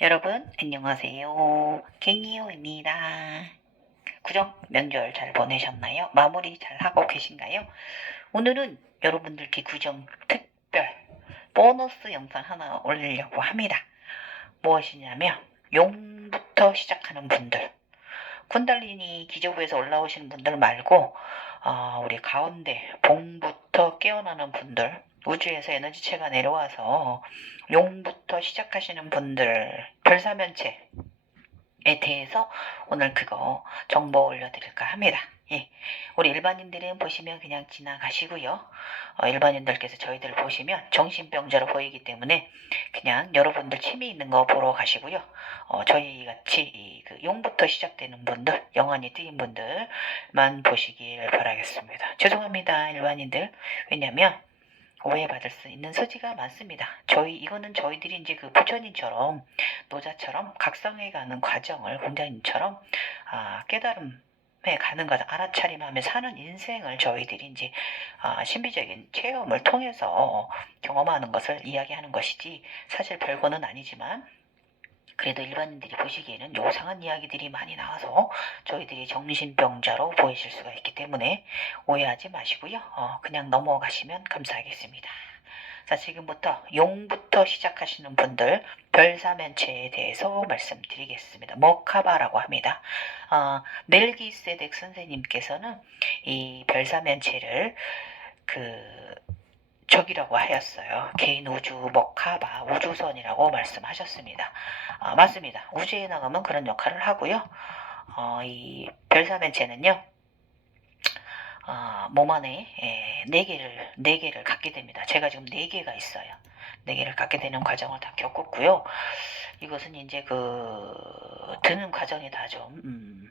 여러분 안녕하세요. 갱이요입니다. 구정 명절 잘 보내셨나요? 마무리 잘 하고 계신가요? 오늘은 여러분들께 구정 특별 보너스 영상 하나 올리려고 합니다. 무엇이냐면 용부터 시작하는 분들, 쿤달리니 기저부에서 올라오시는 분들 말고 우리 가운데 봉부터 깨어나는 분들, 우주에서 에너지체가 내려와서 용부터 시작하시는 분들 별사면체에 대해서 오늘 그거 정보 올려드릴까 합니다. 예, 우리 일반인들은 보시면 그냥 지나가시고요. 일반인들께서 저희들 보시면 정신병자로 보이기 때문에 그냥 여러분들 취미 있는 거 보러 가시고요. 저희 같이 그 용부터 시작되는 분들, 영원히 뜨인 분들만 보시길 바라겠습니다. 죄송합니다, 일반인들. 왜냐면 오해받을 수 있는 소지가 많습니다. 이거는 저희들이 이제 그 부처님처럼, 노자처럼 각성해 가는 과정을 공자님처럼, 깨달음에 가는 과정, 알아차림하며 사는 인생을 저희들이 이제, 신비적인 체험을 통해서 경험하는 것을 이야기하는 것이지, 사실 별거는 아니지만, 그래도 일반인들이 보시기에는 요상한 이야기들이 많이 나와서 저희들이 정신병자로 보이실 수가 있기 때문에 오해하지 마시고요. 그냥 넘어가시면 감사하겠습니다. 자, 지금부터 용부터 시작하시는 분들 별사면체에 대해서 말씀드리겠습니다. 머카바라고 합니다. 멜기세덱 선생님께서는 이 별사면체를 적이라고 하였어요. 개인 우주 머카바 우주선이라고 말씀하셨습니다. 맞습니다. 우주에 나가면 그런 역할을 하고요. 이 별사면체는요. 몸 안에 네 개를 갖게 됩니다. 제가 지금 4개가 있어요. 4개를 갖게 되는 과정을 다 겪었고요. 이것은 이제 드는 과정이 다좀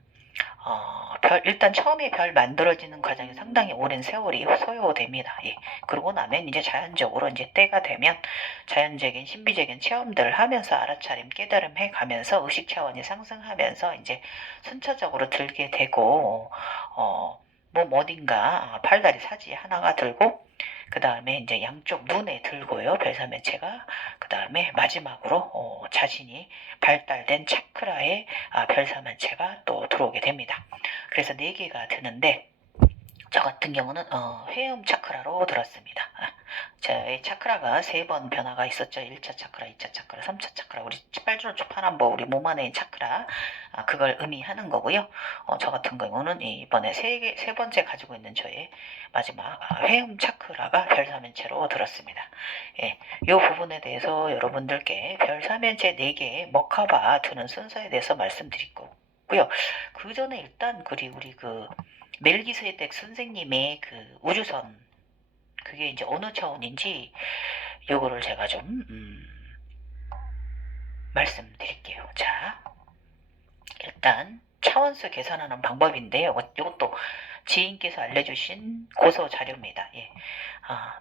일단 처음에 별 만들어지는 과정이 상당히 오랜 세월이 소요됩니다. 예. 그러고 나면 이제 자연적으로 이제 때가 되면 자연적인 신비적인 체험들을 하면서 알아차림 깨달음 해 가면서 의식 차원이 상승하면서 이제 순차적으로 들게 되고, 몸 어딘가 팔다리 사지 하나가 들고, 그 다음에 이제 양쪽 눈에 들고요, 별사면체가. 그 다음에 마지막으로 자신이 발달된 차크라에 별사면체가 또 들어오게 됩니다. 그래서 4개가 드는데 저 같은 경우는 회음 차크라로 들었습니다. 저의 차크라가 3번 변화가 있었죠. 1차 차크라, 2차 차크라, 3차 차크라. 우리 빨주노 초파남보 우리 몸 안에 있는 차크라, 그걸 의미하는 거고요. 저 같은 경우는 이번에 세 번째 가지고 있는 저의 마지막 회음 차크라가 별사면체로 들었습니다. 예, 이 부분에 대해서 여러분들께 별사면체 4개 머카바 드는 순서에 대해서 말씀드릴 거고요. 그 전에 일단 우리 멜기세덱 선생님의 그 우주선, 그게 이제 어느 차원인지 요거를 제가 좀 말씀드릴게요. 자, 일단 차원수 계산하는 방법인데요. 이것도 지인께서 알려주신 고서 자료입니다. 예.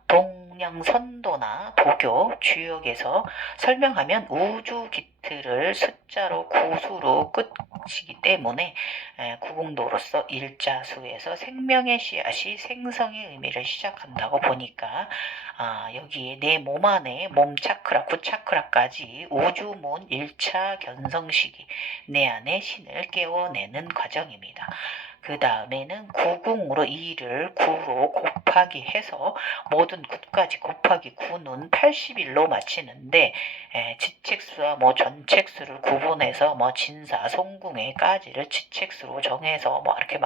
동양선도나 도교 주역에서 설명하면 우주 기틀을 숫자로 구수로 끝이기 때문에 구공도로서 일자수에서 생명의 씨앗이 생성의 의미를 시작한다고 보니까 여기에 내 몸 안에 몸 차크라, 구 차크라까지 우주문 1차 견성시기, 내 안에 신을 깨워내는 과정입니다. 그 다음에는 90으로 2를 9로 곱하기 해서 모든 9까지 곱하기 9는 81로 맞히는데 지책수와 전책수를 구분해서 진사, 송궁에까지를 지책수로 정해서 이렇게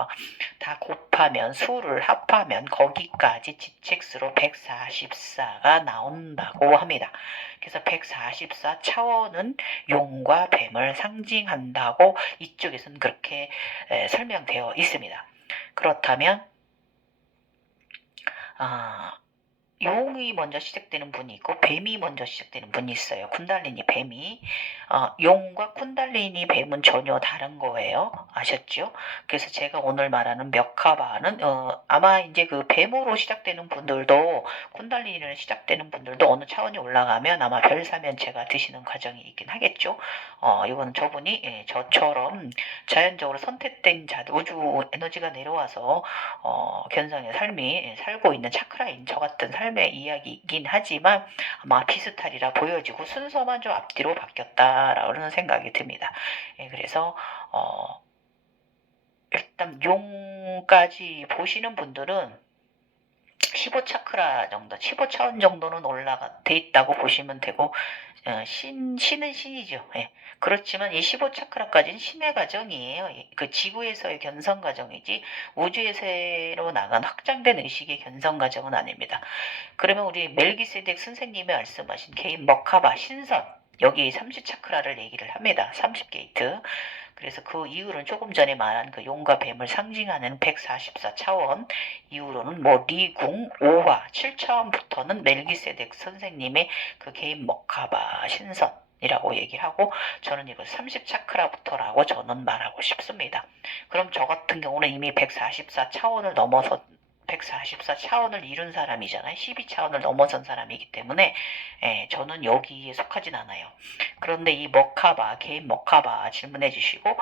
다 곱하면 수를 합하면 거기까지 지책수로 144가 나온다고 합니다. 그래서 144 차원은 용과 뱀을 상징한다고 이쪽에서는 그렇게 설명되어 있습니다. 그렇다면 용이 먼저 시작되는 분이 있고 뱀이 먼저 시작되는 분이 있어요. 쿤달리니 뱀이. 용과 쿤달리니 뱀은 전혀 다른 거예요. 아셨죠? 그래서 제가 오늘 말하는 멱카바는 아마 이제 그 뱀으로 시작되는 분들도, 쿤달리니를 시작되는 분들도 어느 차원이 올라가면 아마 별사면체가 드시는 과정이 있긴 하겠죠. 이건 저분이 저처럼 자연적으로 선택된 자들, 우주 에너지가 내려와서 견성의 삶이 살고 있는 차크라인 저 같은 삶의 이야기이긴 하지만 아마 비슷하리라 보여지고 순서만 좀 앞뒤로 바뀌었다 않을까라는 생각이 듭니다. 예, 그래서 일단 용까지 보시는 분들은 15차크라 정도, 15차원 정도는 올라가 돼 있다고 보시면 되고, 신은 신이죠. 예. 그렇지만 이 15차크라까지는 신의 과정이에요. 그 지구에서의 견성 과정이지 우주에서로 나간 확장된 의식의 견성 과정은 아닙니다. 그러면 우리 멜기세덱 선생님이 말씀하신 개인 머카바 신선, 여기 30차크라를 얘기를 합니다. 30게이트. 그래서 그 이후로는 조금 전에 말한 그 용과 뱀을 상징하는 144차원, 이후로는 뭐 리궁, 오화, 7차원부터는 멜기세덱 선생님의 그 개인 머카바 신선이라고 얘기를 하고, 저는 이거 30차크라부터라고 저는 말하고 싶습니다. 그럼 저 같은 경우는 이미 144차원을 넘어서 144차원을 이룬 사람이잖아요. 12차원을 넘어선 사람이기 때문에 저는 여기에 속하진 않아요. 그런데 이 머카바, 개인 머카바 질문해 주시고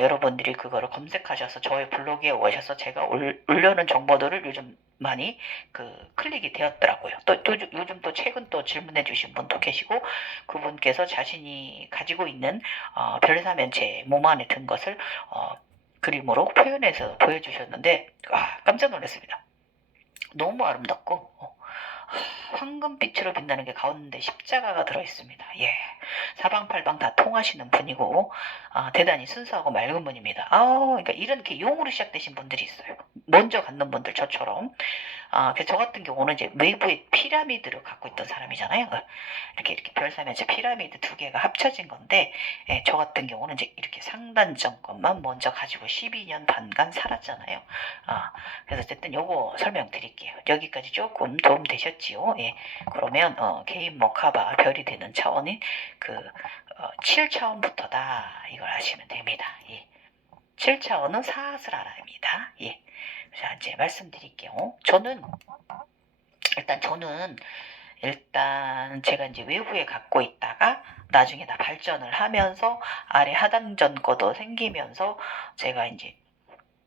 여러분들이 그거를 검색하셔서 저의 블로그에 오셔서 제가 올려놓은 정보들을 요즘 많이 그 클릭이 되었더라고요. 또 요즘 또 최근 또 질문해 주신 분도 계시고, 그분께서 자신이 가지고 있는 별사면체 몸 안에 든 것을 그림으로 표현해서 보여주셨는데 깜짝 놀랐습니다. 너무 아름답고 황금빛으로 빛나는 게 가운데 십자가가 들어있습니다. 예, 사방팔방 다 통하시는 분이고 대단히 순수하고 맑은 분입니다. 그러니까 이렇게 용으로 시작되신 분들이 있어요. 먼저 갖는 분들 저처럼. 그래서 저 같은 경우는 이제 외부에 피라미드를 갖고 있던 사람이잖아요. 이렇게 별사면체 피라미드 두 개가 합쳐진 건데, 저 같은 경우는 이제 이렇게 상단점 것만 먼저 가지고 12년 반간 살았잖아요. 그래서 어쨌든 요거 설명드릴게요. 여기까지 조금 도움 되셨지요? 예. 그러면 개인 머카바 별이 되는 차원인 그 7차원부터다 이걸 아시면 됩니다. 예. 7차원은 사스라라입니다. 예. 자, 이제 말씀드릴게요. 일단 제가 이제 외부에 갖고 있다가 나중에 다 발전을 하면서 아래 하단전 거도 생기면서 제가 이제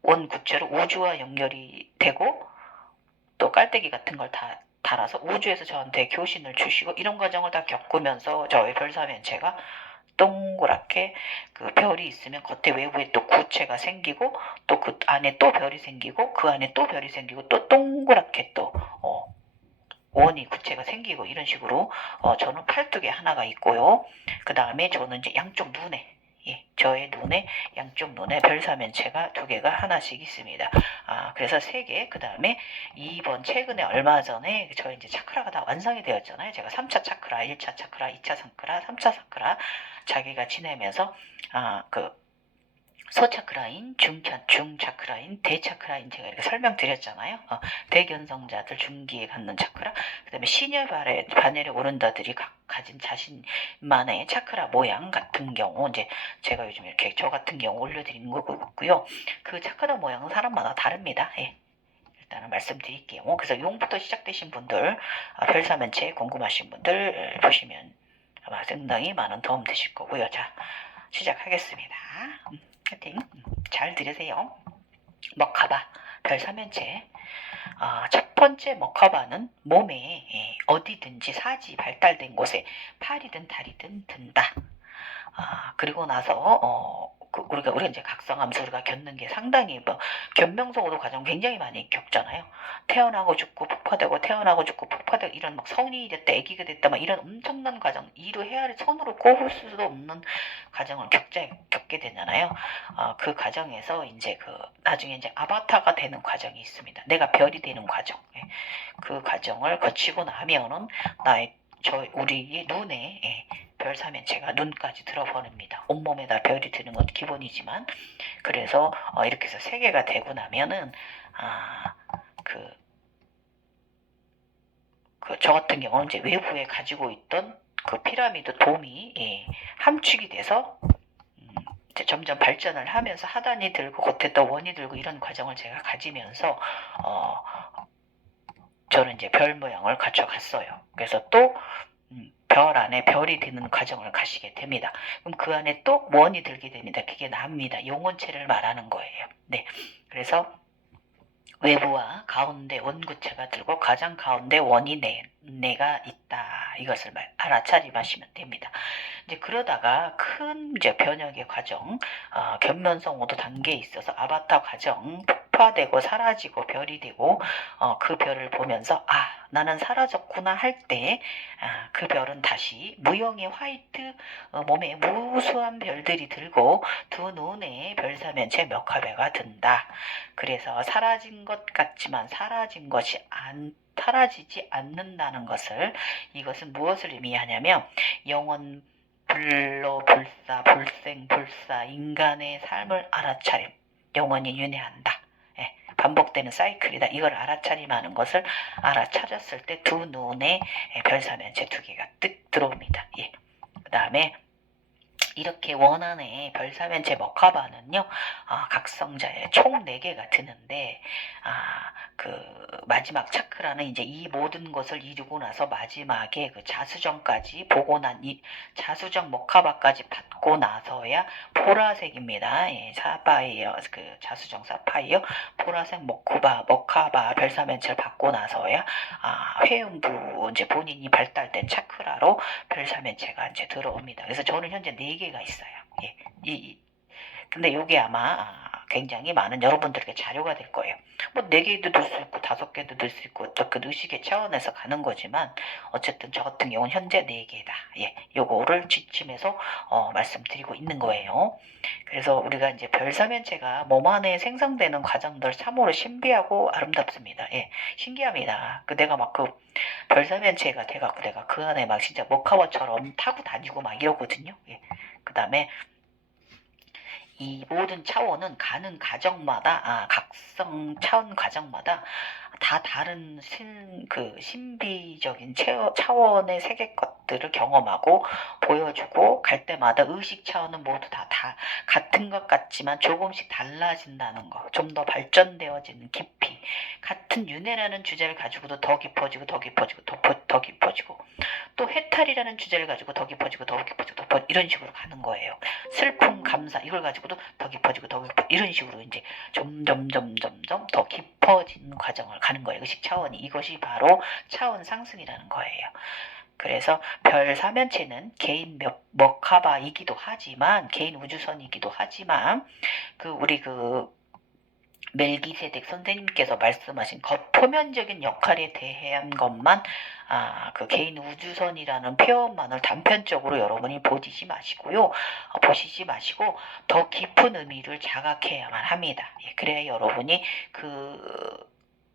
원구체로 우주와 연결이 되고, 또 깔때기 같은 걸 다 달아서 우주에서 저한테 교신을 주시고, 이런 과정을 다 겪으면서 저의 별사면체가 동그랗게 그 별이 있으면 겉에 외부에 또 구체가 생기고, 또 그 안에 또 별이 생기고, 그 안에 또 별이 생기고, 또 동그랗게 또 원이 구체가 생기고, 이런 식으로 저는 팔뚝에 하나가 있고요. 그 다음에 저는 이제 양쪽 눈에, 저의 눈에, 양쪽 눈에 별사면체가 두 개가 하나씩 있습니다. 그래서 세 개. 그 다음에 이번 최근에 얼마 전에 저 이제 차크라가 다 완성이 되었잖아요. 제가 3차 차크라, 1차 차크라, 2차 차크라, 3차 차크라 자기가 지내면서 그 소차크라인, 중차크라인, 대차크라인 제가 이렇게 설명드렸잖아요. 대견성자들 중기에 갖는 차크라, 그 다음에 시녀 바늘에 오른다들이 가진 자신만의 차크라 모양 같은 경우, 이제 제가 요즘 이렇게 저 같은 경우 올려드린 거고요. 그 차크라 모양은 사람마다 다릅니다. 예. 일단은 말씀드릴게요. 그래서 용부터 시작되신 분들, 별사면체 궁금하신 분들 보시면 아마 상당히 많은 도움 되실 거고요. 자, 시작하겠습니다. 파이팅. 잘 들으세요. 머카바, 별사면체. 첫 번째 머카바는 몸에 어디든지 사지 발달된 곳에 팔이든 다리든 든다. 그리고 나서 우리가 이제 각성하면서 우리가 겪는 게 상당히 견명성으로 과정 굉장히 많이 겪잖아요. 태어나고 죽고 폭파되고 태어나고 죽고 폭파되고, 이런 막 성인이 됐다 아기가 됐다 막 이런 엄청난 과정, 이루 헤아려 손으로 꼽을 수도 없는 과정을 겪게 되잖아요. 그 과정에서 이제 나중에 이제 아바타가 되는 과정이 있습니다. 내가 별이 되는 과정. 그 과정을 거치고 나면은 우리의 눈에 별사면체가 눈까지 들어버립니다. 온몸에다 별이 드는 건 기본이지만, 그래서 이렇게 해서 세 개가 되고 나면은 저 같은 경우는 이제 외부에 가지고 있던 그 피라미드 돔이 함축이 돼서 이제 점점 발전을 하면서 하단이 들고 겉에 또 원이 들고, 이런 과정을 제가 가지면서 저는 이제 별 모양을 갖춰갔어요. 그래서 또 별 안에 별이 드는 과정을 가시게 됩니다. 그럼 그 안에 또 원이 들게 됩니다. 그게 나입니다. 용원체를 말하는 거예요. 네. 그래서 외부와 가운데 원구체가 들고 가장 가운데 원이 내가 있다. 이것을 알아차림하시면 됩니다. 이제 그러다가 큰 이제 변혁의 과정, 견면성 5도 단계에 있어서 아바타 과정, 폭파되고 사라지고 별이 되고, 그 별을 보면서 나는 사라졌구나 할 때, 그 별은 다시 무형의 화이트 몸에 무수한 별들이 들고 두 눈에 별사면체 멱화배가 든다. 그래서 사라진 것 같지만 사라지지 않는다는 것을, 이것은 무엇을 의미하냐면 영원 불로 불사 불생 불사 인간의 삶을 알아차림, 영원히 윤회한다. 예, 반복되는 사이클이다. 이걸 알아차림하는 것을 알아차렸을 때 두 눈에 별사면체 두 개가 뜩 들어옵니다. 예. 그 다음에 이렇게 원안에 별사면체 먹화바는요, 각성자에 총 4개가 드는데, 그 마지막 차크라는 이제 이 모든 것을 이루고 나서 마지막에 그 자수정까지 보고 이 자수정 먹화바까지 받고 나서야 보라색입니다. 예, 사파이어, 그 자수정 사파이어, 보라색 먹화바 별사면체를 받고 나서야, 회음부 이제 본인이 발달된 차크라로 별사면체가 이제 들어옵니다. 그래서 저는 현재 4개가 있어요. 예, 근데 이게 아마 굉장히 많은 여러분들에게 자료가 될 거예요. 뭐 4개도 들 수 있고 5개도 들 수 있고 또 그 의식의 차원에서 가는 거지만 어쨌든 저 같은 경우는 현재 4개다. 예, 요거를 지침해서 말씀드리고 있는 거예요. 그래서 우리가 이제 별사면체가 몸 안에 생성되는 과정들 참으로 신비하고 아름답습니다. 예, 신기합니다. 내가 막 그 별사면체가 돼갖고 내가 그 안에 막 진짜 먹카바처럼 타고 다니고 막 이러거든요. 예. 그 다음에 이 모든 차원은 가는 과정마다, 각성 차원 과정마다 다 다른 신비적인 차원의 세계 것들을 경험하고 보여주고 갈 때마다 의식 차원은 모두 다 같은 것 같지만 조금씩 달라진다는 거. 좀 더 발전되어지는 깊이. 같은 윤회라는 주제를 가지고도 더 깊어지고 더 깊어지고 더 깊어지고 또 해탈이라는 주제를 가지고 더 깊어지고 더 깊어지고 이런 식으로 가는 거예요. 슬픔, 감사 이걸 가지고도 더 깊어지고 더 깊어 이런 식으로 이제 점점 더 깊어지는 과정을 가는 거예요. 의식 차원이. 이것이 바로 차원 상승이라는 거예요. 그래서 별 사면체는 개인 먹카바이기도 하지만 개인 우주선이기도 하지만 우리 멜기세덱 선생님께서 말씀하신 겉표면적인 역할에 대한 것만 그 개인 우주선이라는 표현만을 단편적으로 여러분이 보시지 마시고 더 깊은 의미를 자각해야만 합니다. 예, 그래야 여러분이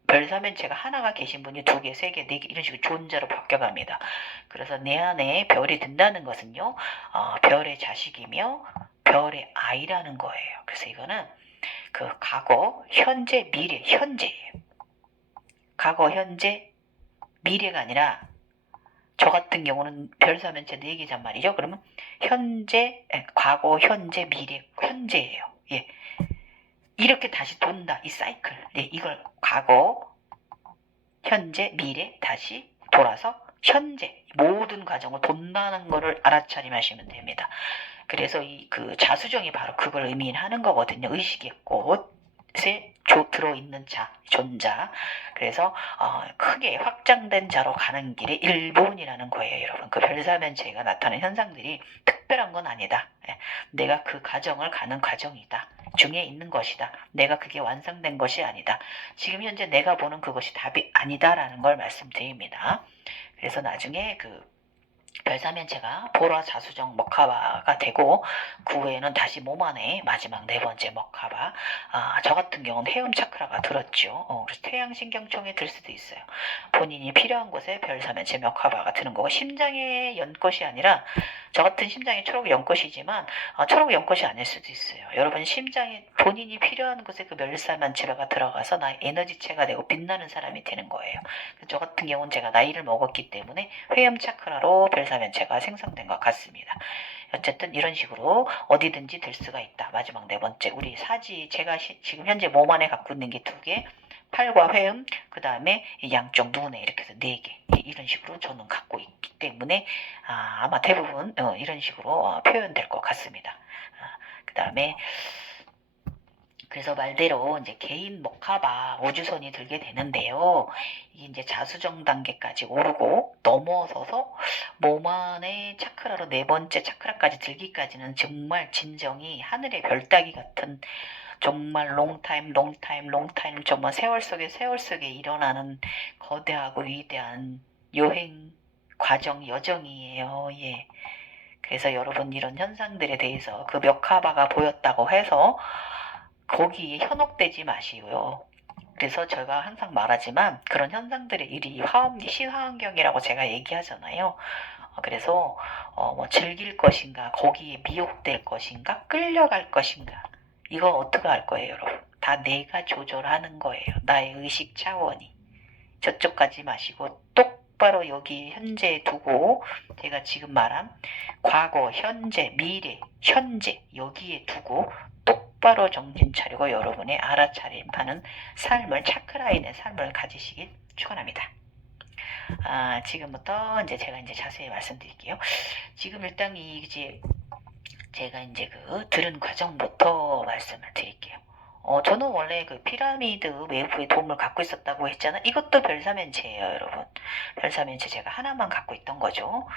별사면체가 하나가 계신 분이 2개, 3개, 4개 이런 식으로 존재로 바뀌어갑니다. 그래서 내 안에 별이 든다는 것은요, 별의 자식이며 별의 아이라는 거예요. 그래서 이거는 과거, 현재, 미래, 현재예요. 과거, 현재, 미래가 아니라 저 같은 경우는 별사면체 4개란 말이죠. 그러면 과거, 현재, 미래, 현재예요. 예. 이렇게 다시 돈다. 이 사이클. 네, 이걸 과거, 현재, 미래 다시 돌아서 현재 모든 과정을 돈다는 거를 알아차림하시면 됩니다. 그래서 그 자수정이 바로 그걸 의미하는 거거든요. 의식의 꽃에 들어있는 존자. 그래서 크게 확장된 자로 가는 길의 일본이라는 거예요, 여러분. 그 별사면체가 나타나는 현상들이 특별한 건 아니다. 내가 그 과정을 가는 과정이다. 중에 있는 것이다. 내가 그게 완성된 것이 아니다. 지금 현재 내가 보는 그것이 답이 아니다라는 걸 말씀드립니다. 그래서 나중에 별사면체가 보라 자수정 먹카바가 되고 그 후에는 다시 몸 안에 마지막 4번째 먹카바. 저 같은 경우는 해음 차크라가 들었죠. 그래서 태양신경총에 들 수도 있어요. 본인이 필요한 곳에 별사면체 먹카바가 드는 거고, 심장의 연꽃이 아니라 저 같은 심장이 초록 연꽃이지만 초록 연꽃이 아닐 수도 있어요. 여러분 심장에 본인이 필요한 곳에 그 별사면체가 들어가서 나의 에너지체가 되고 빛나는 사람이 되는 거예요. 저 같은 경우는 제가 나이를 먹었기 때문에 회음 차크라로 별사면체가 생성된 것 같습니다. 어쨌든 이런 식으로 어디든지 될 수가 있다. 마지막 4번째 우리 사지, 제가 지금 현재 몸 안에 갖고 있는 게 2개, 팔과 회음, 그 다음에 양쪽 눈에 이렇게 해서 4개, 이런 식으로 저는 갖고 있기 때문에 아마 대부분 이런 식으로 표현될 것 같습니다. 그 다음에 그래서 말대로 이제 개인 머카바 우주선이 들게 되는데요. 이게 이제 자수정 단계까지 오르고 넘어서서 몸 안의 차크라로 네 번째 차크라까지 들기까지는 정말 진정이 하늘의 별 따기 같은 정말 롱타임 정말 세월 속에 일어나는 거대하고 위대한 여행 과정 여정이에요. 예. 그래서 여러분 이런 현상들에 대해서 그 멱하바가 보였다고 해서 거기에 현혹되지 마시고요. 그래서 제가 항상 말하지만 그런 현상들의 일이 시화환경이라고 제가 얘기하잖아요. 그래서 뭐 즐길 것인가, 거기에 미혹될 것인가, 끌려갈 것인가, 이거 어떻게 할 거예요, 여러분? 다 내가 조절하는 거예요. 나의 의식 차원이. 저쪽 가지 마시고 똑바로 여기 현재에 두고 제가 지금 말한 과거, 현재, 미래, 현재 여기에 두고 똑바로 정신 차리고 여러분의 알아차림하는 삶을 차크라인의 삶을 가지시길 축원합니다. 지금부터 이제 제가 이제 자세히 말씀드릴게요. 지금 일단 이제 제가 이제 그 들은 과정부터 말씀을 드릴게요. 저는 원래 그 피라미드 외부의 도움을 갖고 있었다고 했잖아. 이것도 별사면체예요, 여러분. 별사면체 제가 하나만 갖고 있던 거죠.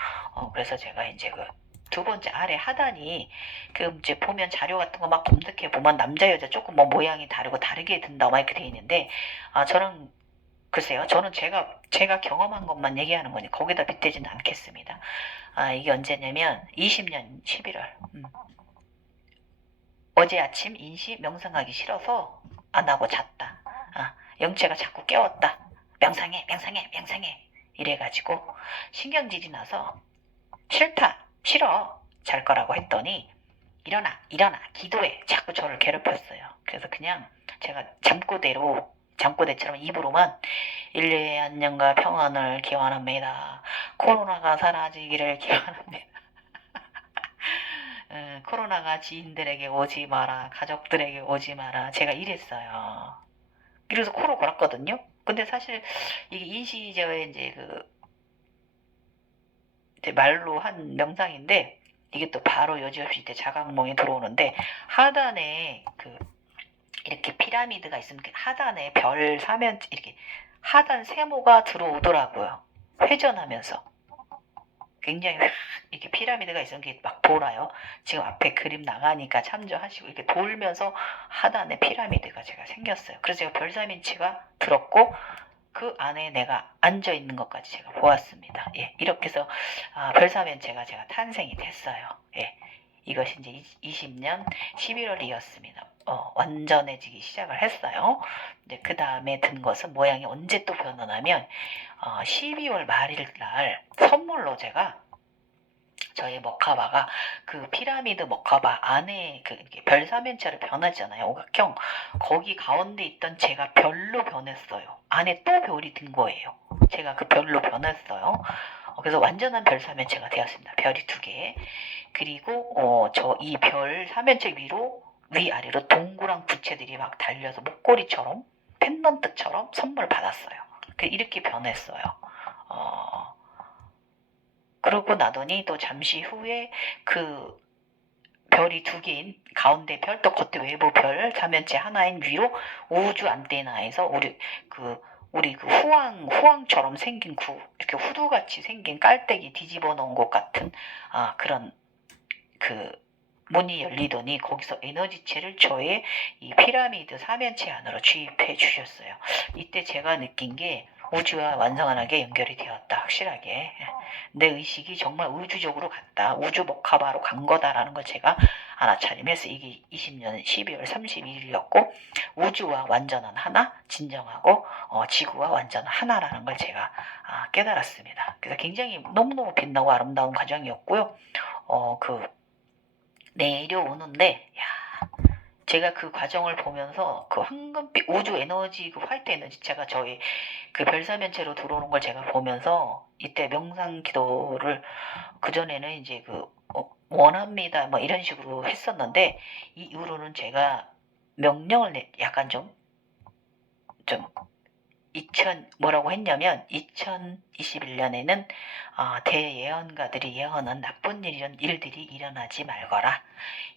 그래서 제가 이제 그 두 번째 아래 하단이 그 이제 보면 자료 같은 거 막 검색해 보면 남자 여자 조금 뭐 모양이 다르고 다르게 든다 막 이렇게 돼 있는데 저는 글쎄요, 저는 제가 경험한 것만 얘기하는 거니 거기다 빗대지는 않겠습니다. 이게 언제냐면 20년 11월. 어제 아침 인시 명상하기 싫어서 안 하고 잤다. 영체가 자꾸 깨웠다. 명상해. 이래가지고 신경질이 나서 싫어. 잘 거라고 했더니 일어나, 기도해. 자꾸 저를 괴롭혔어요. 그래서 그냥 제가 잠꼬대처럼 입으로만 인류의 안녕과 평안을 기원합니다. 코로나가 사라지기를 기원합니다. 코로나가 지인들에게 오지 마라, 가족들에게 오지 마라. 제가 이랬어요. 그래서 코로 골았거든요. 근데 사실 이게 인시저의 이제 말로 한 명상인데 이게 또 바로 여지없이 이제 자각몽이 들어오는데 하단에 이렇게 피라미드가 있으면 하단에 별 사면 이렇게 하단 세모가 들어오더라고요. 회전하면서. 굉장히 이렇게 피라미드가 있으면 막 돌아요. 지금 앞에 그림 나가니까 참조하시고 이렇게 돌면서 하단에 피라미드가 제가 생겼어요. 그래서 제가 별사면체가 들었고 그 안에 내가 앉아 있는 것까지 제가 보았습니다. 예, 이렇게 해서 별사면체가 제가 탄생이 됐어요. 예, 이것이 이제 20년 11월이었습니다. 완전해지기 시작을 했어요. 그 다음에 든 것은 모양이 언제 또 변하냐면 12월 말일 날 선물로 제가 저희 머카바가 그 피라미드 머카바 안에 별사면체로 변하잖아요. 오각형. 거기 가운데 있던 제가 별로 변했어요. 안에 또 별이 든 거예요. 제가 그 별로 변했어요. 그래서 완전한 별사면체가 되었습니다. 별이 2개. 그리고 저 이 별 사면체 위로 위아래로 동그란 부채들이 막 달려서 목걸이처럼 펜던트처럼 선물 받았어요. 이렇게 변했어요. 그러고 나더니 또 잠시 후에 그 별이 2개인 가운데 별, 또 겉에 외부 별, 사면체 하나인 위로 우주 안테나에서 우리 후황처럼 생긴 이렇게 후두같이 생긴 깔때기 뒤집어 놓은 것 같은 그런 문이 열리더니 거기서 에너지체를 저의 이 피라미드 사면체 안으로 주입해 주셨어요. 이때 제가 느낀 게 우주와 완성하게 연결이 되었다. 확실하게. 내 의식이 정말 우주적으로 갔다. 우주 목화바로 간 거다라는 걸 제가 알아차림해서 이게 20년 12월 31일이었고 우주와 완전한 하나, 진정하고 지구와 완전한 하나라는 걸 제가 깨달았습니다. 그래서 굉장히 너무너무 빛나고 아름다운 과정이었고요. 내려오는데 제가 그 과정을 보면서 그 황금빛 우주 에너지 화이트 에너지체가 저희 그 별사면체로 들어오는 걸 제가 보면서 이때 명상 기도를 그전에는 이제 원합니다 뭐 이런 식으로 했었는데 이 이후로는 제가 명령을 약간 좀 뭐라고 했냐면 2021년에는 대예언가들이 예언한 나쁜 일들이 일어나지 말거라.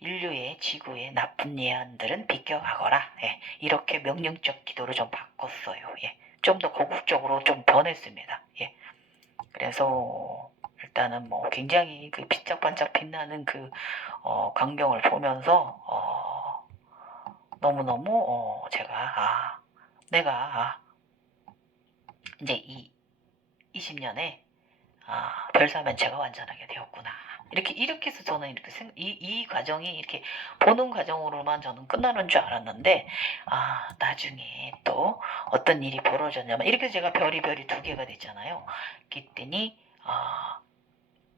인류의 지구의 나쁜 예언들은 비껴가거라. 예, 이렇게 명령적 기도를 좀 바꿨어요. 예, 좀 더 고국적으로 좀 변했습니다. 예, 그래서 일단은 뭐 굉장히 그 반짝반짝 빛나는 그 광경을 보면서 너무너무 제가 내가 이제 이 20년에 별사면체가 완전하게 되었구나. 이렇게 해서 저는 이렇게 이 과정이 이렇게 보는 과정으로만 저는 끝나는 줄 알았는데, 나중에 또 어떤 일이 벌어졌냐면, 이렇게 제가 별이 두 개가 됐잖아요. 그랬더니,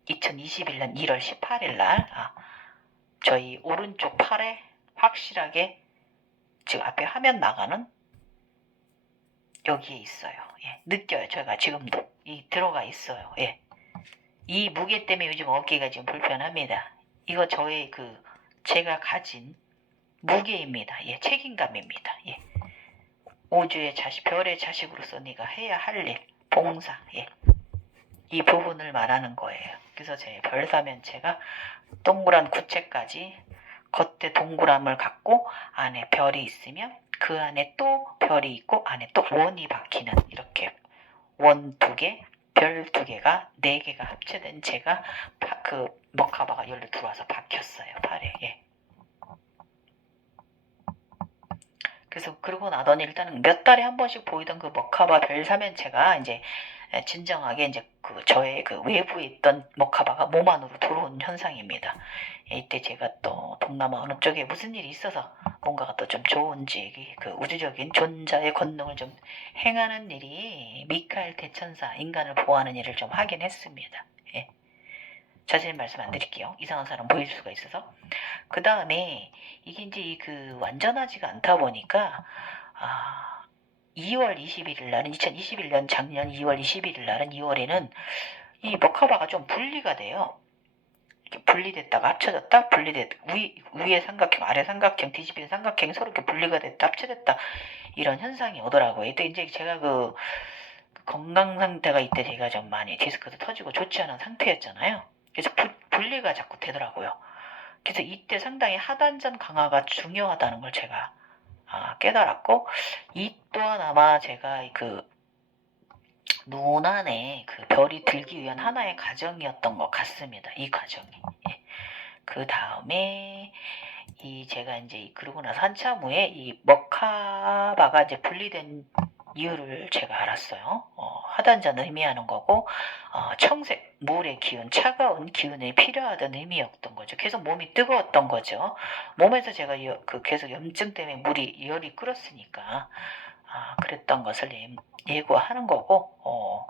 2021년 1월 18일 날, 저희 오른쪽 팔에 확실하게 지금 앞에 화면 나가는 여기에 있어요. 예, 느껴요. 제가 지금도 들어가 있어요. 예. 이 무게 때문에 요즘 어깨가 지금 불편합니다. 이거 저의 제가 가진 무게입니다. 예, 책임감입니다. 예. 우주의 자식, 별의 자식으로서 네가 해야 할 일, 봉사, 예. 이 부분을 말하는 거예요. 그래서 제 별사면체가 동그란 구체까지 겉에 동그람을 갖고 안에 별이 있으면 그 안에 또 별이 있고 안에 또 원이 박히는, 이렇게 원 2개, 별 2개가 4개가 합체된 제가 머카바가 열로 들어와서 박혔어요, 팔에. 예. 그래서 그러고 나더니 일단은 몇 달에 한 번씩 보이던 그 머카바 별사면체가 이제 진정하게 이제 저의 외부에 있던 머카바가 몸 안으로 들어온 현상입니다. 이때 제가 또 동남아 어느 쪽에 무슨 일이 있어서 뭔가가 또 좀 좋은지 우주적인 존재의 권능을 좀 행하는 일이 미카엘 대천사 인간을 보호하는 일을 좀 하긴 했습니다. 예. 자세히 말씀 안 드릴게요. 이상한 사람 보일 수가 있어서. 그 다음에 이게 이제 완전하지가 않다 보니까 2월 21일 날은 2021년 작년 2월 21일 날은 2월에는 이 머카바가 좀 분리가 돼요. 이렇게 분리됐다가 합쳐졌다, 위에 삼각형, 아래 삼각형, 뒤집힌 삼각형이 서로 이렇게 분리가 됐다, 합쳐졌다, 이런 현상이 오더라고요. 이때 이제 제가 건강 상태가 이때 제가 좀 많이 디스크도 터지고 좋지 않은 상태였잖아요. 그래서 분리가 자꾸 되더라고요. 그래서 이때 상당히 하단전 강화가 중요하다는 걸 제가 깨달았고, 이 또한 아마 제가 눈 안에 별이 들기 위한 하나의 과정이었던 것 같습니다. 이 과정이. 예. 그 다음에 제가 이제 그러고 나서 한참 후에 이 머카바가 이제 분리된 이유를 제가 알았어요. 하단전을 의미하는 거고, 청색, 물의 기운, 차가운 기운이 필요하다는 의미였던 거죠. 계속 몸이 뜨거웠던 거죠. 몸에서 제가 계속 염증 때문에 열이 끓었으니까, 그랬던 것을 예고하는 거고,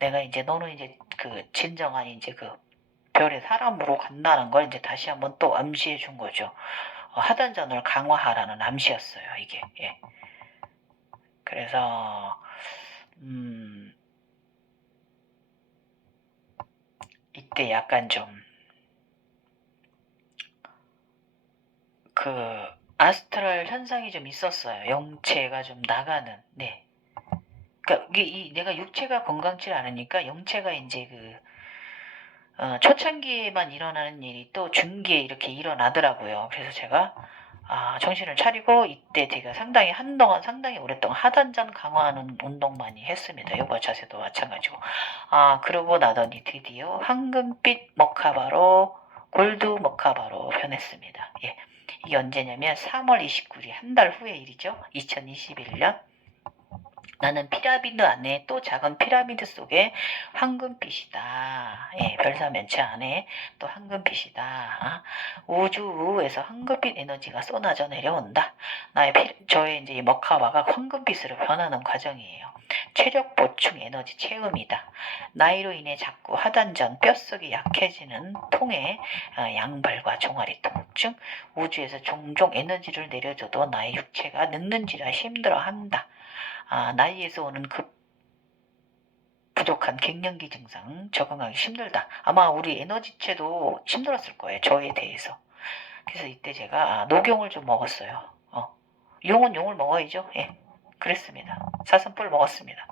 내가 이제 너는 이제 진정한 이제 별의 사람으로 간다는 걸 이제 다시 한번 또 암시해 준 거죠. 하단전을 강화하라는 암시였어요, 이게. 예. 그래서 이때 약간 좀 아스트랄 현상이 좀 있었어요. 영체가 좀 나가는. 네. 그러니까 내가 육체가 건강치 않으니까 영체가 이제 초창기에만 일어나는 일이 또 중기에 이렇게 일어나더라고요. 그래서 제가 정신을 차리고 이때 제가 한동안 상당히 오랫동안 하단전 강화하는 운동 많이 했습니다. 요가 자세도 마찬가지고. 그러고 나더니 드디어 황금빛 머카바로, 골드 머카바로 변했습니다. 예. 이게 언제냐면 3월 29일, 한 달 후의 일이죠. 2021년. 나는 피라미드 안에 또 작은 피라미드 속에 황금빛이다. 예, 별사면체 안에 또 황금빛이다. 우주에서 황금빛 에너지가 쏟아져 내려온다. 저의 이제 이 머카바가 황금빛으로 변하는 과정이에요. 체력 보충 에너지 채움이다. 나이로 인해 자꾸 하단전 뼛속이 약해지는 통에 양발과 종아리 통증, 우주에서 종종 에너지를 내려줘도 나의 육체가 늙는지라 힘들어한다. 나이에서 오는 부족한 갱년기 증상 적응하기 힘들다. 아마 우리 에너지체도 힘들었을 거예요. 저에 대해서. 그래서 이때 제가 녹용을 좀 먹었어요. 용은 용을 먹어야죠. 예. 그랬습니다. 사슴뿔 먹었습니다.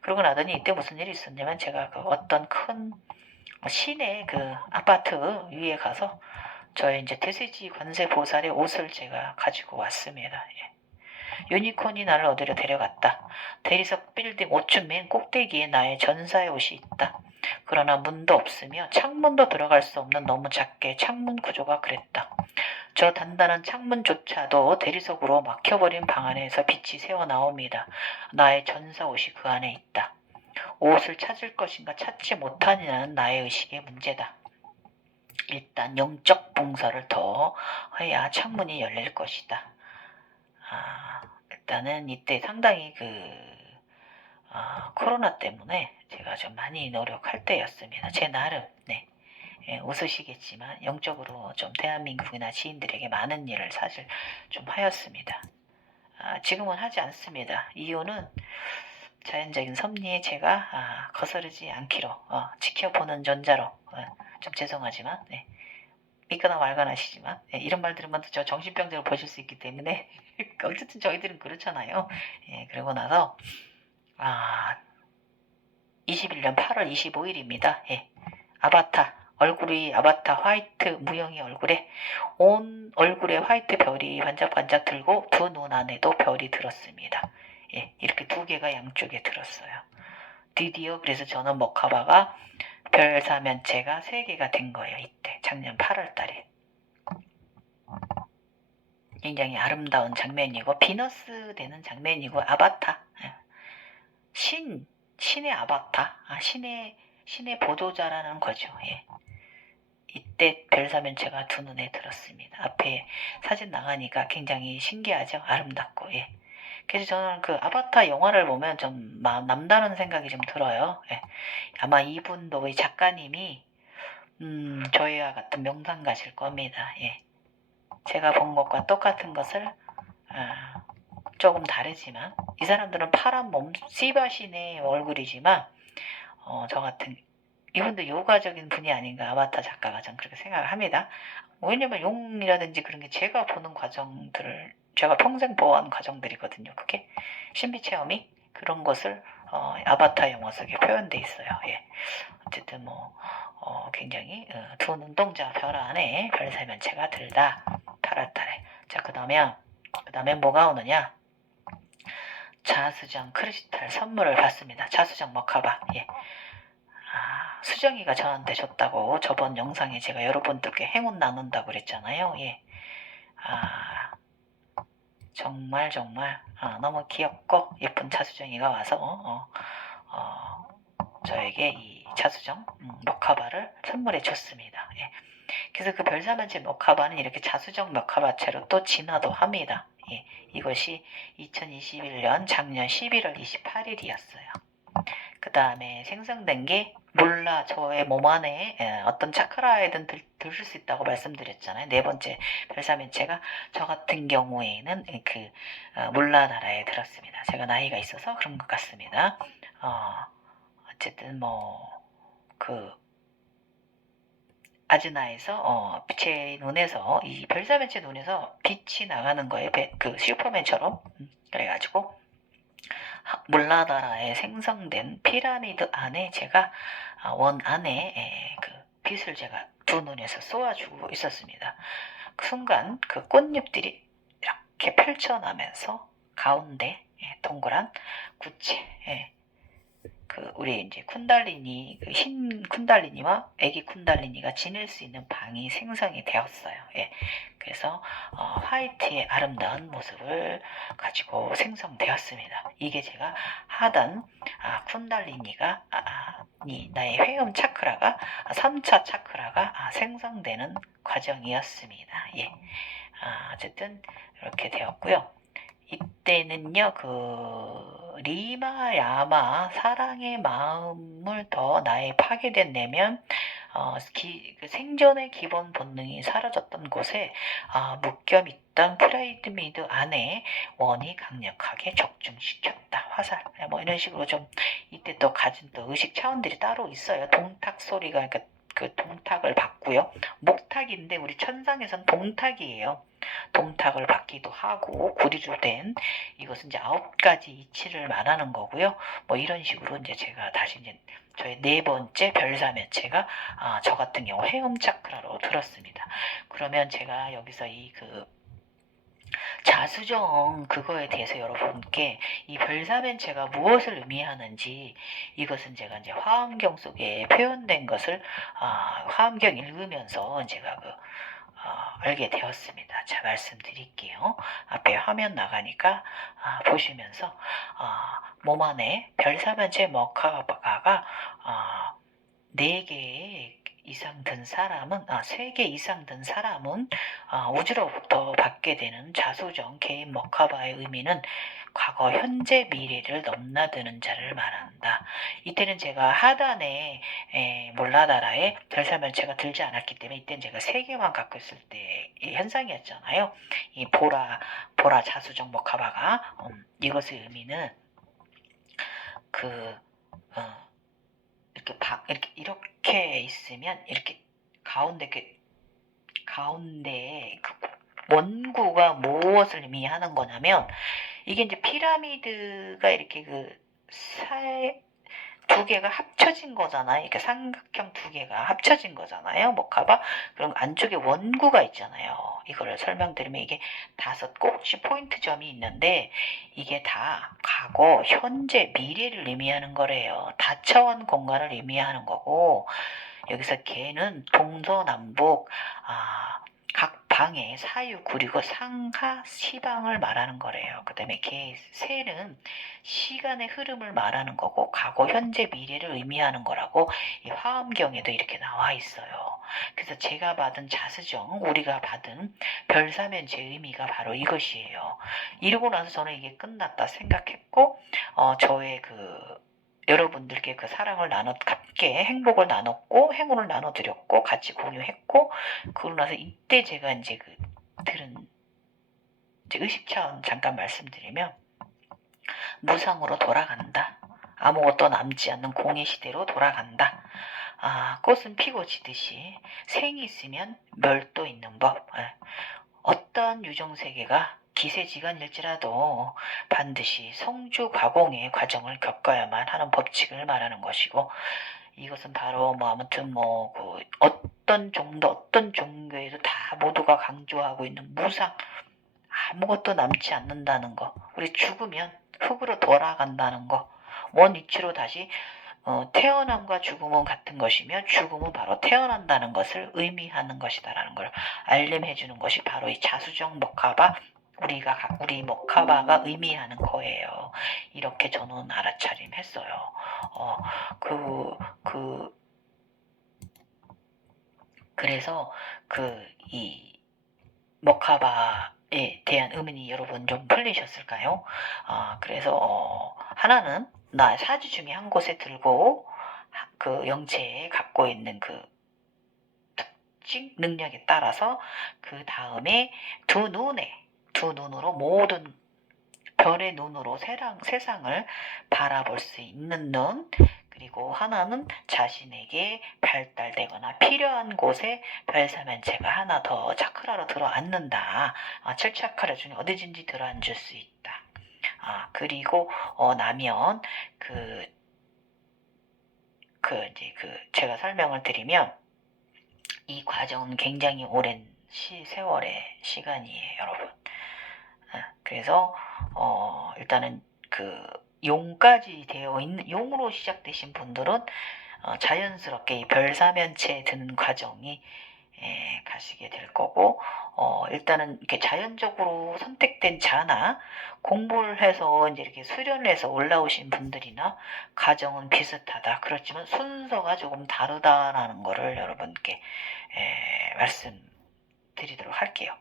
그러고 나더니 이때 무슨 일이 있었냐면 제가 그 어떤 큰 시내 그 아파트 위에 가서 저의 이제 태세지 관세 보살의 옷을 제가 가지고 왔습니다. 예. 유니콘이 나를 어디로 데려갔다. 대리석 빌딩 5층 맨 꼭대기에 나의 전사의 옷이 있다. 그러나 문도 없으며 창문도 들어갈 수 없는 너무 작게 창문 구조가 그랬다. 저 단단한 창문조차도 대리석으로 막혀버린 방 안에서 빛이 새어나옵니다. 나의 전사 옷이 그 안에 있다. 옷을 찾을 것인가 찾지 못하느냐는 나의 의식의 문제다. 일단 영적 봉사를 더 해야 창문이 열릴 것이다. 일단은 이때 상당히 코로나 때문에 제가 좀 많이 노력할 때였습니다. 제 나름, 네. 예, 웃으시겠지만 영적으로 좀 대한민국이나 지인들에게 많은 일을 사실 좀 하였습니다. 지금은 하지 않습니다. 이유는 자연적인 섭리에 제가 거스르지 않기로 지켜보는 존자로 좀 죄송하지만 네. 믿거나 말거나 하시지만 예, 이런 말 들으면 저 정신병자로 보실 수 있기 때문에 어쨌든 저희들은 그렇잖아요. 예, 그러고 나서 21년 8월 25일입니다. 예, 얼굴이 아바타 화이트 무영이 얼굴에 온 얼굴에 화이트 별이 반짝반짝 들고 두 눈 안에도 별이 들었습니다. 예, 이렇게 두 개가 양쪽에 들었어요. 드디어 그래서 저는 머카바가 별 사면체가 3개가 된 거예요. 이때 작년 8월 달에. 굉장히 아름다운 장면이고 비너스 되는 장면이고 아바타 신의 아바타 신의 보도자라는 거죠. 예. 이때 별사면체가 두 눈에 들었습니다. 앞에 사진 나가니까 굉장히 신기하죠. 아름답고 예. 그래서 저는 그 아바타 영화를 보면 좀 남다른 생각이 좀 들어요. 예. 아마 이분도 이 작가님이 저희와 같은 명상가실 겁니다. 예. 제가 본 것과 똑같은 것을 조금 다르지만 이 사람들은 파란 몸 씨바신의 얼굴이지만 저 같은 이분도 요가적인 분이 아닌가 아바타 작가가 전 그렇게 생각을 합니다. 왜냐면 용이라든지 그런 게 제가 보는 과정들을 제가 평생 보아온 과정들이거든요. 그게 신비체험이 그런 것을 아바타 영화 속에 표현돼 있어요. 예. 어쨌든 굉장히 두 눈동자 별 안에 별세면체가 들다 8월달에. 자 그다음에 뭐가 오느냐? 자수정 크리스탈 선물을 받습니다. 자수정 머카바. 예. 수정이가 저한테 줬다고 저번 영상에 제가 여러분들께 행운 나눈다고 그랬잖아요. 예. 정말 너무 귀엽고 예쁜 자수정이가 와서 저에게 이 자수정 머카바를 선물해 줬습니다. 예. 그래서 그 별사면체 머카바는 이렇게 자수정 머카바체로 또 진화도 합니다. 예. 이것이 2021년 작년 11월 28일이었어요. 그 다음에 생성된 게 몰라 저의 몸 안에 어떤 차크라에든 들을 수 있다고 말씀드렸잖아요. 네 번째 별사면체가 저 같은 경우에는 몰라 나라에 들었습니다. 제가 나이가 있어서 그런 것 같습니다. 어쨌든 아즈나에서 제 눈에서 이 별사면체 눈에서 빛이 나가는 거예요. 그 슈퍼맨처럼. 그래가지고 몰라나라에 생성된 피라미드 안에 제가 원 안에 그 빛을 제가 두 눈에서 쏘아주고 있었습니다. 그 순간 그 꽃잎들이 이렇게 펼쳐나면서 가운데 동그란 구체 우리 이제 쿤달리니 흰 쿤달리니와 애기 쿤달리니가 지낼 수 있는 방이 생성이 되었어요. 예. 그래서 화이트의 아름다운 모습을 가지고 생성되었습니다. 이게 제가 하던 쿤달리니가 나의 회음 차크라가 3차 차크라가 생성되는 과정이었습니다. 예. 어쨌든 이렇게 되었고요. 이때는요, 리마야마 사랑의 마음을 더 나의 파괴된 내면 그 생존의 기본 본능이 사라졌던 곳에 묶여있던 프라이드미드 안에 원이 강력하게 적중시켰다. 화살 이런 식으로 좀 이때 또 가진 또 의식 차원들이 따로 있어요. 동탁 소리가 그러니까 그 동탁을 받고요. 목탁인데 우리 천상에선 동탁이에요. 동탁을 받기도 하고 구리로 된 이것은 이제 9가지 이치를 말하는 거고요. 뭐 이런 식으로 이제 제가 다시 이제 저의 네 번째 별사면체가 저 같은 경우 해음 차크라로 들었습니다. 그러면 제가 여기서 이 그 자수정 그거에 대해서 여러분께 이 별사면체가 무엇을 의미하는지 이것은 제가 이제 화엄경 속에 표현된 것을 화엄경 읽으면서 제가 알게 되었습니다. 자, 말씀드릴게요. 앞에 화면 나가니까 보시면서 몸 안에 별사면체 머카바가 4개 이상 든 사람은 3개 이상 든 사람은 우주로부터 받게 되는 자수정 개인 머카바의 의미는 과거, 현재, 미래를 넘나드는 자를 말한다. 이때는 제가 하단에 몰라다라에 별사면체가 들지 않았기 때문에 이때는 제가 3개만 갖고 있을 때의 현상이었잖아요. 이 보라 자수정 머카바가 이것의 의미는 이렇게 있으면 이렇게 가운데에 그 원구가 무엇을 의미하는 거냐면 이게 이제 피라미드가 이렇게 두 개가 합쳐진 거잖아요. 이렇게 삼각형 두 개가 합쳐진 거잖아요. 머카바. 그럼 안쪽에 원구가 있잖아요. 이거를 설명드리면 이게 5꼭지 포인트점이 있는데 이게 다 과거, 현재, 미래를 의미하는 거래요. 다차원 공간을 의미하는 거고 여기서 개는 동서남북 각 방의 사유 그리고 상하 시방을 말하는 거래요. 그 다음에 새는 시간의 흐름을 말하는 거고 과거, 현재, 미래를 의미하는 거라고 이 화엄경에도 이렇게 나와 있어요. 그래서 제가 받은 자수정, 우리가 받은 별사면체 의미가 바로 이것이에요. 이러고 나서 저는 이게 끝났다 생각했고 저의 여러분들께 그 사랑을 함께 행복을 나눴고 행운을 나눠드렸고 같이 공유했고 그러고 나서 이때 제가 이제 들은 이제 의식차원 잠깐 말씀드리면 무상으로 돌아간다. 아무것도 남지 않는 공의 시대로 돌아간다. 꽃은 피고 지듯이 생이 있으면 멸도 있는 법. 어떤 유정세계가 기세지간일지라도 반드시 성주가공의 과정을 겪어야만 하는 법칙을 말하는 것이고 이것은 바로 어떤 종교에도 다 모두가 강조하고 있는 무상 아무것도 남지 않는다는 거 우리 죽으면 흙으로 돌아간다는 거 원위치로 다시 태어남과 죽음은 같은 것이며 죽음은 바로 태어난다는 것을 의미하는 것이다라는 걸 알림해 주는 것이 바로 이 자수정 머카바 우리 머카바가 의미하는 거예요. 이렇게 저는 알아차림했어요. 그래서 이 머카바에 대한 의문이 여러분 좀 풀리셨을까요? 그래서 하나는 나 사지 중에 한 곳에 들고 그 영체에 갖고 있는 그 특징 능력에 따라서 그 다음에 두 눈으로 모든 별의 눈으로 세상을 바라볼 수 있는 눈 그리고 하나는 자신에게 발달되거나 필요한 곳에 별사면체가 하나 더 차크라로 들어앉는다. 7차크라 중에 어디든지 들어앉을 수 있다. 그리고 나면 제가 설명을 드리면 이 과정은 굉장히 오랜 세월의 시간이에요, 여러분. 그래서 일단은 용까지 되어 있는 용으로 시작되신 분들은 자연스럽게 이 별사면체에 드는 과정이 가시게 될 거고 일단은 이렇게 자연적으로 선택된 자나 공부를 해서 이제 이렇게 수련을 해서 올라오신 분들이나 과정은 비슷하다. 그렇지만 순서가 조금 다르다라는 거를 여러분께 말씀드리도록 할게요.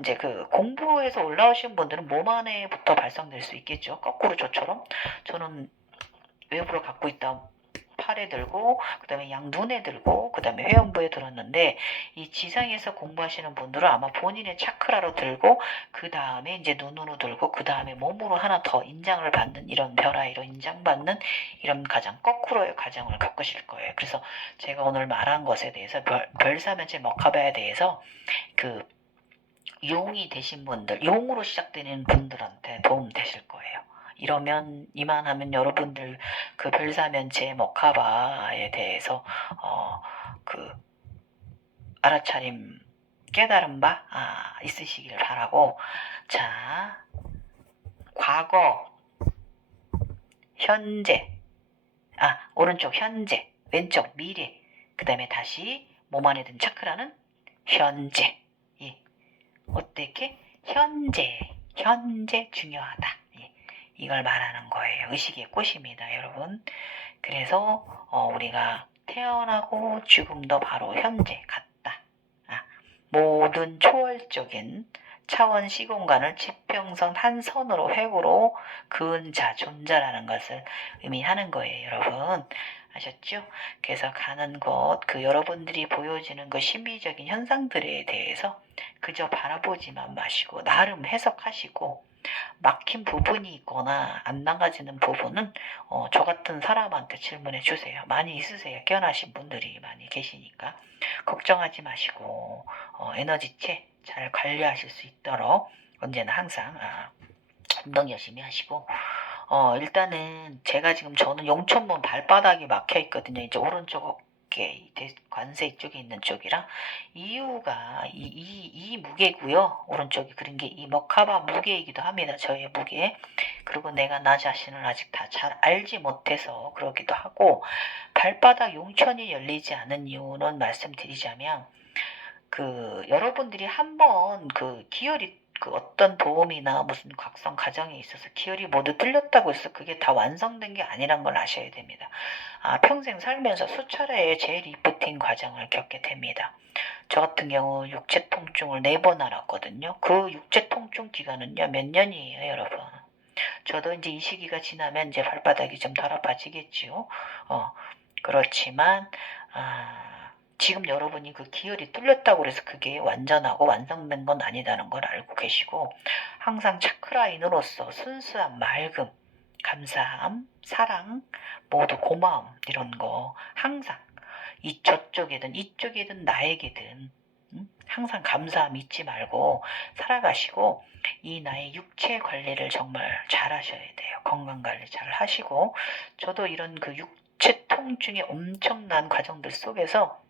이제 공부해서 올라오신 분들은 몸 안에부터 발성될 수 있겠죠. 거꾸로 저처럼 저는 외부로 갖고 있다 팔에 들고 그다음에 양 눈에 들고 그다음에 회음부에 들었는데 이 지상에서 공부하시는 분들은 아마 본인의 차크라로 들고 그 다음에 이제 눈으로 들고 그 다음에 몸으로 하나 더 인장을 받는 이런 별아이로 인장받는 이런 가장 거꾸로의 과정을 겪으실 거예요. 그래서 제가 오늘 말한 것에 대해서 별사면체 먹카바에 대해서 그 용이 되신 분들, 용으로 시작되는 분들한테 도움 되실 거예요. 이만하면 여러분들 그 별사면체 먹카바에 대해서 그 알아차림 깨달은 바 있으시길 바라고. 자, 과거, 현재, 오른쪽 현재, 왼쪽 미래, 그 다음에 다시 몸 안에 든 차크라는 현재. 예. 어떻게? 현재 중요하다. 예. 이걸 말하는 거예요. 의식의 꽃입니다, 여러분. 그래서 우리가 태어나고 죽음도 바로 현재 같다. 모든 초월적인 차원 시공간을 지평선 한 선으로 획으로 그은 자 존자라는 것을 의미하는 거예요, 여러분. 아셨죠? 그래서 가는 곳, 그 여러분들이 보여지는 그 신비적인 현상들에 대해서 그저 바라보지만 마시고 나름 해석하시고 막힌 부분이 있거나 안 나가지는 부분은 저 같은 사람한테 질문해 주세요. 많이 있으세요. 깨어나신 분들이 많이 계시니까 걱정하지 마시고 에너지체 잘 관리하실 수 있도록 언제나 항상 운동 열심히 하시고 일단은 제가 지금 저는 용천문 발바닥이 막혀 있거든요. 이제 오른쪽 어깨 관세 이쪽에 있는 쪽이랑 이유가 이 무게고요. 오른쪽이 그린 게 이 머카바 무게이기도 합니다. 저의 무게. 그리고 내가 나 자신을 아직 다 잘 알지 못해서 그러기도 하고 발바닥 용천이 열리지 않은 이유는 말씀드리자면 그 여러분들이 한번 그 기혈이 그 어떤 도움이나 무슨 각성 과정에 있어서 기혈이 모두 뚫렸다고 해서 그게 다 완성된 게 아니란 걸 아셔야 됩니다. 평생 살면서 수차례의 재리프팅 과정을 겪게 됩니다. 저 같은 경우 육체 통증을 4번 앓았거든요. 그 육체 통증 기간은요 몇 년이에요, 여러분. 저도 이제 이 시기가 지나면 이제 발바닥이 좀 덜 아파지겠지요. 그렇지만 지금 여러분이 그 기혈이 뚫렸다고 해서 그게 완전하고 완성된 건 아니다는 걸 알고 계시고 항상 차크라인으로서 순수한 맑음, 감사함, 사랑, 모두 고마움 이런 거 항상 저쪽이든 이쪽이든 나에게든 항상 감사함 잊지 말고 살아가시고 이 나의 육체 관리를 정말 잘 하셔야 돼요. 건강 관리 잘 하시고 저도 이런 그 육체 통증의 엄청난 과정들 속에서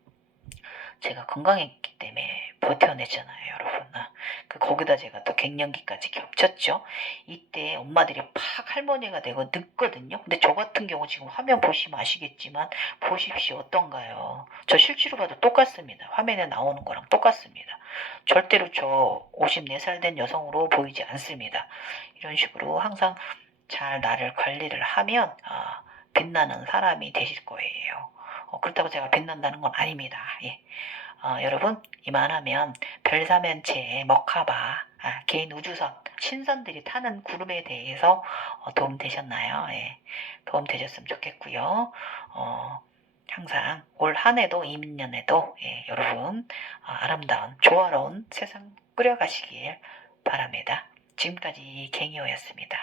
제가 건강했기 때문에 버텨냈잖아요, 여러분. 거기다 제가 또 갱년기까지 겹쳤죠. 이때 엄마들이 팍 할머니가 되고 늙거든요. 근데 저 같은 경우 지금 화면 보시면 아시겠지만 보십시오. 어떤가요? 저 실제로 봐도 똑같습니다. 화면에 나오는 거랑 똑같습니다. 절대로 저 54살 된 여성으로 보이지 않습니다. 이런 식으로 항상 잘 나를 관리를 하면 빛나는 사람이 되실 거예요. 그렇다고 제가 빛난다는 건 아닙니다. 예. 여러분 이만하면 별사면체 먹카바 개인 우주선 신선들이 타는 구름에 대해서 도움 되셨나요? 예. 도움 되셨으면 좋겠고요. 항상 올 한해도 이민년에도 여러분 아름다운 조화로운 세상 꾸려가시길 바랍니다. 지금까지 갱이호였습니다.